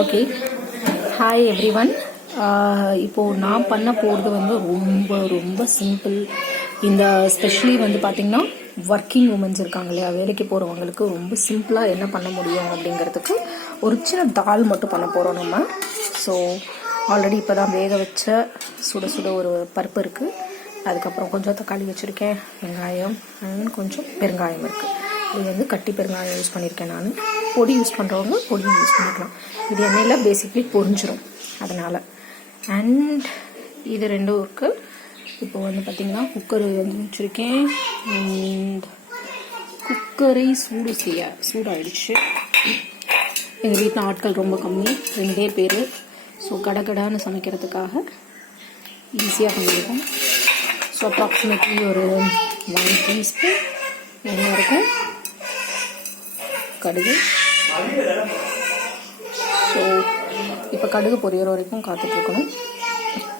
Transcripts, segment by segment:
Okay. Hi every one இப்போது நான் பண்ண போகிறது வந்து ரொம்ப ரொம்ப சிம்பிள் இந்த ஸ்பெஷலி வந்து பார்த்திங்கன்னா ஒர்க்கிங் உமன்ஸ் இருக்காங்க இல்லையா? வேலைக்கு போகிறவங்களுக்கு ரொம்ப சிம்பிளாக என்ன பண்ண முடியும் அப்படிங்கிறதுக்கு ஒரு சின்ன தால் மட்டும் பண்ண போகிறோம் நம்ம. ஸோ ஆல்ரெடி இப்போ தான் வேக வச்ச சுட சுட ஒரு பருப்பு இருக்குது அதுக்கப்புறம் கொஞ்சம் தக்காளி வச்சுருக்கேன் வெங்காயம் கொஞ்சம் பெருங்காயம் இருக்குது இது வந்து கட்டி பெருங்காயம் யூஸ் பண்ணியிருக்கேன் நான். பொடி யூஸ் பண்ணுறவங்க பொடியும் யூஸ் பண்ணிக்கலாம். இது எண்ணெயில் பேசிக்லி பொரிஞ்சிரும். அதனால். அண்ட் இது ரெண்டும் இருக்குது இப்போ வந்து பார்த்திங்கன்னா குக்கர் வந்து வச்சுருக்கேன். அண்ட் குக்கரை சூடு செய்ய சூடாயிடுச்சு. எங்கள் வீட்டில் ஆட்கள் ரொம்ப கம்மி. ரெண்டே பேர். ஸோ கடகடான்னு சமைக்கிறதுக்காக ஈஸியாக பண்ணியிருக்கோம் ஸோ அப்ராக்சிமேட்லி ஒரு ஒன் டீஸ்பூன் என்ன இருக்கும். கடுகு. ஸோ இப்போ கடுகு பொரியற வரைக்கும் காத்துட்ருக்கணும்.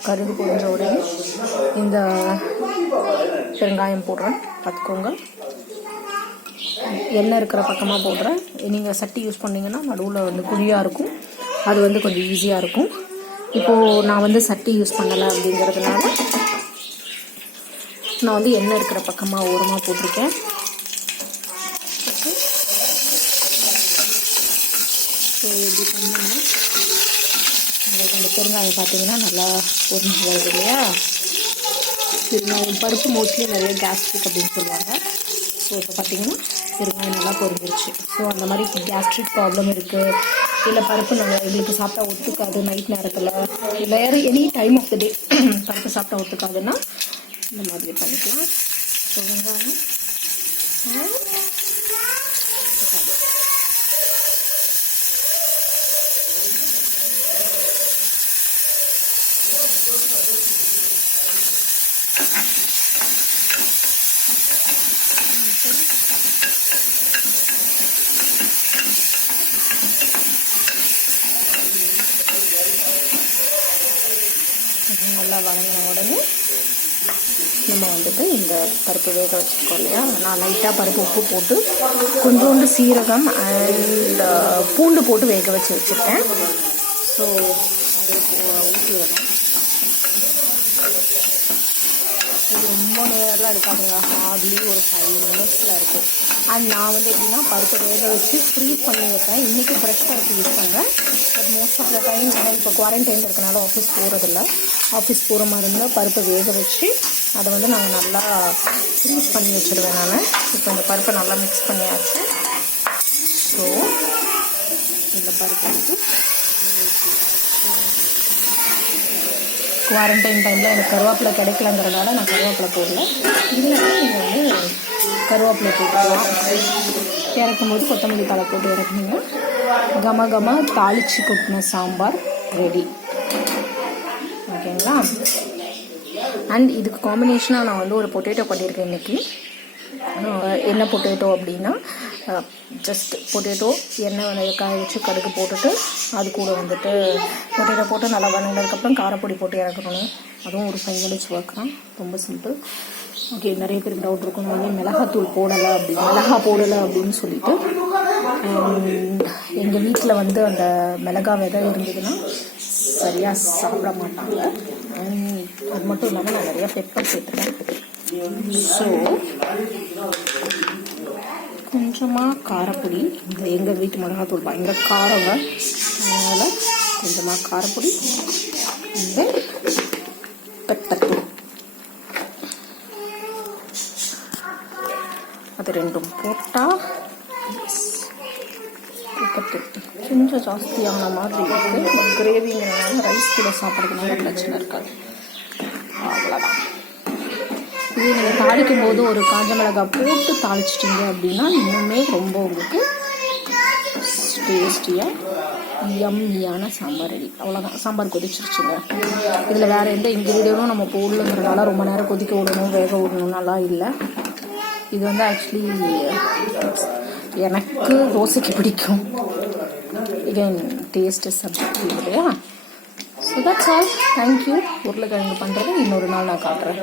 கடுகு பொரிஞ்ச உடனே இந்த பெருங்காயம் போடுறேன். பார்த்துக்கோங்க. எண்ணெய் இருக்கிற பக்கமாக போடுறேன். நீங்கள் சட்டி யூஸ் பண்ணிங்கன்னா நடுவில் வந்து குழியாக இருக்கும். அது வந்து கொஞ்சம் ஈஸியாக இருக்கும். இப்போது நான் வந்து சட்டி யூஸ் பண்ணலை அப்படிங்கிறதுனால நான் வந்து எண்ணெய் இருக்கிற பக்கமாக ஓரமாக போட்டிருக்கேன். ஸோ இப்படி பண்ணோம்னா உங்களுக்கு அந்த பெருங்காயம் பார்த்தீங்கன்னா நல்லா பொறிஞ்சு வருது இல்லையா? பெருங்காயம் பருப்பு மோஸ்ட்லி நிறைய கேஸ்ட்ரிக் அப்படின்னு சொல்லுவாங்க. ஸோ இப்போ பார்த்தீங்கன்னா பெருங்காயம் நல்லா பொறிஞ்சிருச்சு ஸோ அந்த மாதிரி கேஸ்ட்ரிக் ப்ராப்ளம் இருக்குது இல்லை பருப்பு நம்ம எங்களுக்கு சாப்பிட்டா ஒத்துக்காது நைட் நேரத்தில். வேறு any time of the day பருப்பு சாப்பிட்டா ஒத்துக்காதுன்னா இந்த மாதிரி பண்ணிக்கலாம். ஸோ வெங்காயம். வதங்கின உடனே நம்ம வந்துட்டு இந்த பருப்பு வேக வச்சுருக்கோம் இல்லையா? நான் லைட்டாக பருப்பு உப்பு போட்டு கொஞ்சோண்டு சீரகம் அண்ட் பூண்டு போட்டு வேக வச்சு வச்சுருக்கேன். ஸோ அது ஊற்றி வரும் இது ரொம்ப நேரம்லாம் இருக்காதுங்க. ஹார்ட்லி ஒரு ஃபைவ் மினிட்ஸில் இருக்கும். அண்ட் நான் வந்து எப்படின்னா பருப்பு வேக வச்சு ஃப்ரீஸ் பண்ணி வைப்பேன். இன்றைக்கி ஃப்ரெஷ் பருப்பு யூஸ் பண்ணுறேன் but most of the time நான் இப்போ குவாரண்டைன் இருக்கனால ஆஃபீஸ் போகிறதில்ல ஆஃபீஸ் போகிற மாதிரி இருந்தால் பருப்பை வேக வச்சு அதை வந்து நாங்கள் நல்லா ஃப்ரீஸ் பண்ணி வச்சுருவேன் நான். இப்போ இந்த பருப்பை நல்லா மிக்ஸ் பண்ணியாச்சு. ஸோ இந்த பருப்பு வந்து குவாரண்டைன் டைமில் எனக்கு கருவேப்பிலை கிடைக்கலங்கிறதால நான் கருவேப்பிலை போடல. இல்லைன்னா நீங்கள் வந்து கருவேப்பிலை போட்டுக்கலாம். இறக்கும் போது கொத்தமல்லி தலை போட்டு இறக்குனீங்க கம கம தாளிச்சு கொட்டின சாம்பார் ரெடி ஓகேங்களா? அண்ட் இதுக்கு காம்பினேஷனாக நான் வந்து ஒரு பொட்டேட்டோ பண்ணியிருக்கேன் இன்னைக்கு. என்ன பொட்டேட்டோ அப்படின்னா ஜஸ்ட் பொட்டேட்டோ எண்ணெய் வந்து காய வச்சு கடுகு போட்டுட்டு அது கூட வந்துட்டு பொட்டேட்டோ போட்டு நல்லா வணங்கினதுக்கப்புறம் காரப்பொடி போட்டு இறக்கணும். அதுவும் ஒரு ஃபைவ் மினிட்ஸ் ஒர்க் தான். ரொம்ப சிம்பிள் ஓகே நிறைய பேருக்கு டவுட் இருக்கும். நான் வந்து மிளகாத்தூள் போடலை அப்படி மிளகா போடலை அப்படின்னு சொல்லிட்டு எங்கள் வீட்டில் வந்து அந்த மிளகா விதை இருந்ததுன்னா சரியாக சாப்பிட மாட்டாங்க. அது மட்டும் இல்லாமல் நான் நிறையா பெப்பர் சேர்த்துட்டேன் ஸோ கொஞ்சமாக காரப்பொடி இந்த எங்கள் வீட்டு மிளகாத்தூள் பயங்கர காரங்க. அதனால் கொஞ்சமாக காரப்பொடி இந்த பெப்பர் தூள் அது ரெண்டும் போட்டால் பெப்பர் கொஞ்சம் ஜாஸ்தியான மாதிரி இருக்குது கிரேவிங்கிறனால ரைஸ் கூட சாப்பிட்றதுனால பிரச்சனை இருக்காது. அவ்வளோதான் இது நீங்கள் தாளிக்கும் போது ஒரு காஞ்ச மிளகாய் போட்டு தாளிச்சிட்டிங்க அப்படின்னா இன்னுமே ரொம்ப உங்களுக்கு டேஸ்டியாக யம்மியான சாம்பார் ரெடி அவ்வளோதான் சாம்பார் கொதிச்சிருச்சுங்க. இதில் வேறு எந்த இன்க்ரீடியனும் நம்ம போடலங்கிறதுனால ரொம்ப நேரம் கொதிக்க விடணும் வேக விடணும்னாலாம் இல்லை. இது வந்து ஆக்சுவலி எனக்கு தோசைக்கு பிடிக்கும். Again டேஸ்ட் சப்ஜெக்ட் இல்லையா? So that's all thank you உருளைக்கிழங்கு பண்ணுறது இன்னொரு நாள் நான் காட்டுறேன்.